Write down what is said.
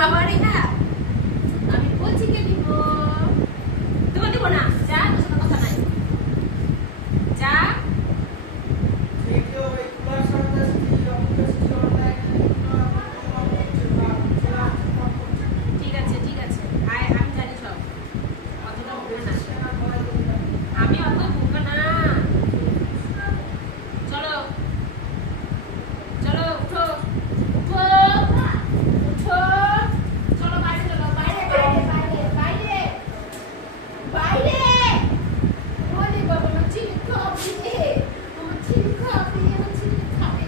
robbery now. Happy Valentine's Day.